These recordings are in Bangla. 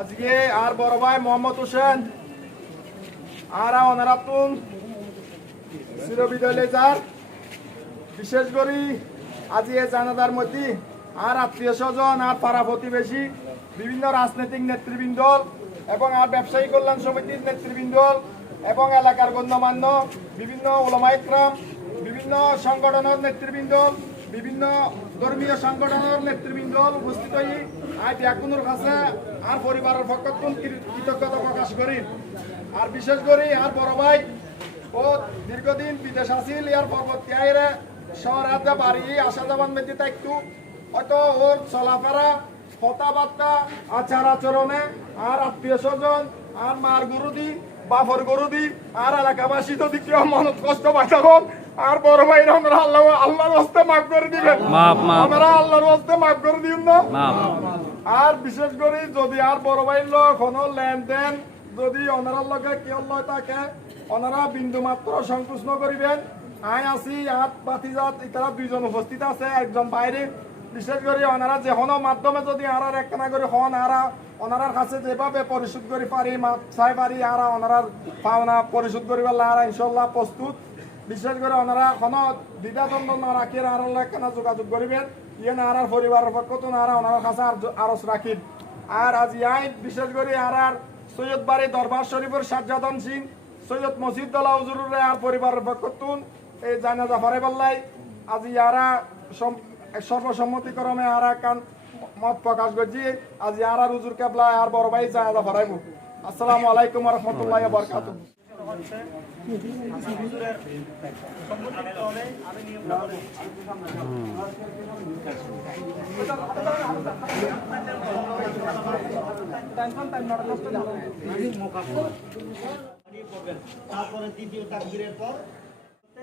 আজকে আর বড় ভাই মোহাম্মদ হোসেন আর অনারাতুন চিরবিদায় যার বিশেষ করে আজ এ জানাজার মধ্যে আর আত্মীয় স্বজন আর পাড়া প্রতিবেশী বিভিন্ন রাজনৈতিক নেতৃবৃন্দ এবং আর ব্যবসায়ী কল্যাণ সমিতির নেতৃবৃন্দ এবং এলাকার গণ্যমান্য বিভিন্ন ওলামা ইকরাম বিভিন্ন সংগঠনের নেতৃবৃন্দ বিভিন্ন ধর্মীয় সংগঠনের নেতৃবৃন্দ উপস্থিত হয়ে আজ ব্যাকুনুর কাছে আর পরিবারের পক্ষ কৃতজ্ঞতা প্রকাশ করি। আর বিশেষ করে আর বড় ভাই ও দীর্ঘদিন বিদেশ আসিল ইয়ার পরবর্তী আইরে শহর হাতে বাড়ি আসা যাবার মধ্যে একটু হয়তো ওর চলাফেরা কথাবার্তা আচার আচরণে আর আত্মীয় স্বজন আর মার গরু দি বাপর গরু দি আর এলাকাবাসী যদি কেউ মনত কষ্ট পাই তখন আর বড় ভাই আমরা আল্লাহর হস্তে মাফ করে দিবেন, আমরা আল্লাহর হস্তে মাফ করে দিন না। আর বিশেষ করে যদি আর বড় ভাইয়ের লোক কোনো লেনদেন যদি ওনার লগে কেউ লয় থাকে ওনারা বিন্দু মাত্র সংকোচ করিবেন। আই আছি আর বাতিজাত ইতারা দুইজন উপস্থিত আছে, একজন বাইরে। বিশেষ করে ওনারা যে কোনো মাধ্যমে যদি আর একখানা করে হন আর ওনার কাছে যেভাবে পরিশোধ করে পারি চাই পারি আর ওনার পাওনা পরিশোধ করিবার আর ইনশাল্লাহ প্রস্তুত। বিশেষ করে ওনারা কোনো দ্বিধাদ্বন্দ্ব না রাখি আর একখানা যোগাযোগ করিবেন ইয়ে না আর পরিবারের পক্ষ তো না ওনার কাছে আরজ রাখিন। আর আজ ইয়াই বিশেষ করে আর সৈয়দ বাড়ি দরবার শরীফের সাজ্জাদন সিং সৈয়দ মসজিদুল্লাহ হুজুরের আর পরিবারের পক্ষ এই জানাজা ফারে পাল্লাই আজ ইয়ারা সর্বসম্মতিক্রমে আর কান মত প্রকাশ করছি। আজ ইয়ারা হুজুর কেবলা আর বড় ভাই জানাজা ফারাইব। আসসালামু আলাইকুম ওয়া রাহমাতুল্লাহি ওয়া বারাকাতুহু। তারপরে দ্বিতীয় তাকবীরের পর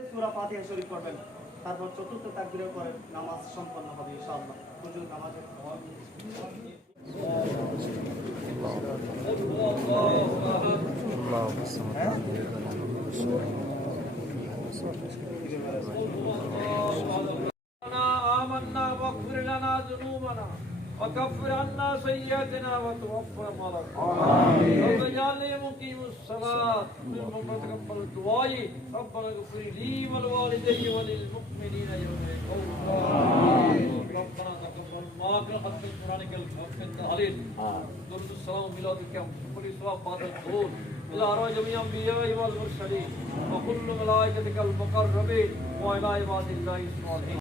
সূরা ফাতিহা শরীফ পড়বেন, তারপর চতুর্থ তাকবীরের পরে নামাজ সম্পন্ন হবে ইনশাআল্লাহ। হুজুর নামাজে آمنا واغفر لنا ذنوبنا وكفر عنا سيئاتنا وتوفنا مع الأبرار واجعلني مقيم الصلاة ممن تقبل دعائي ربنا اغفر لي ولوالدي وللمؤمنين يوم يقومون ربنا تقبل ما قد في قرآنك الحليم درود السلام ميلادك كل ثواب بعد الظهور إلى أرواح جميع الأنبياء والمرسلين وكل ملائكتك المقربين وإلى عباد الله الصالحين.